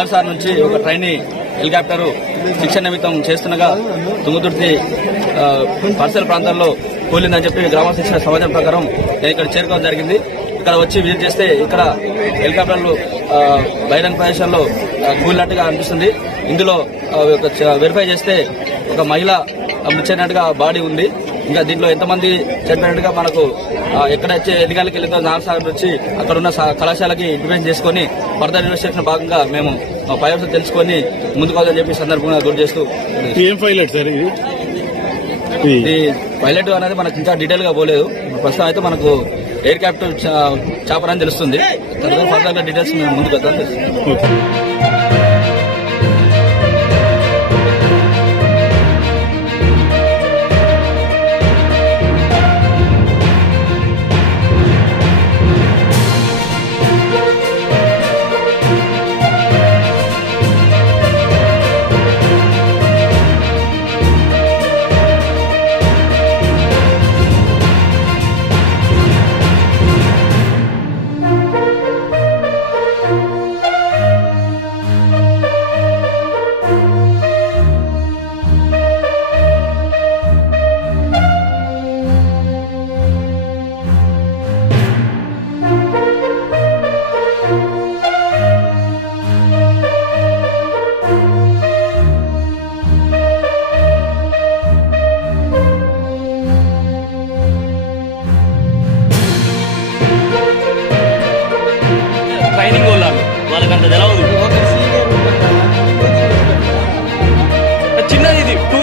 నాగర్సార్ నుంచి ఒక trainee helicopter శిక్షణ నిమిత్తం చేస్తుండగా తుంగతుర్తి పరిసర ప్రాంతాల్లో కూలిందని చెప్పి గ్రామస్తులు ఇచ్చిన సమాచారం ప్రకారం నేను ఇక్కడ చేరుకోవడం జరిగింది. ఇక్కడ వచ్చి విజిట్ చేస్తే ఇక్కడ హెలికాప్టర్లు బహిరంగ ప్రదేశంలో కూలినట్టుగా అనిపిస్తుంది. ఇందులో వెరిఫై చేస్తే ఒక మహిళ మృతి బాడీ ఉంది. ఇంకా దీంట్లో ఎంతమంది చనిపోయినట్టుగా మనకు ఎక్కడైతే ఎన్ని గంటలకు వెళ్ళిందో నాగసాగర్ వచ్చి అక్కడ ఉన్న కళాశాలకి ఇంటిమేషన్ చేసుకుని ఫర్దర్ ఇన్వెస్టిగేషన్ భాగంగా మేము పై తెలుసుకొని ముందుకోవాలని చెప్పి సందర్భంగా గుర్తు చేస్తూ ఈ పైలట్ అనేది మనకు ఇంకా డీటెయిల్ గా పోలేదు. ప్రస్తుతం అయితే మనకు ఎయిర్ క్యాప్టెన్ చాపర్ అని తెలుస్తుంది. తర్వాత ఫర్దర్ డీటెయిల్స్ మేము ముందుకు వద్దాం. ట్రైనింగ్ వాళ్ళకంత తెలవదు. చిన్నది ఇది 2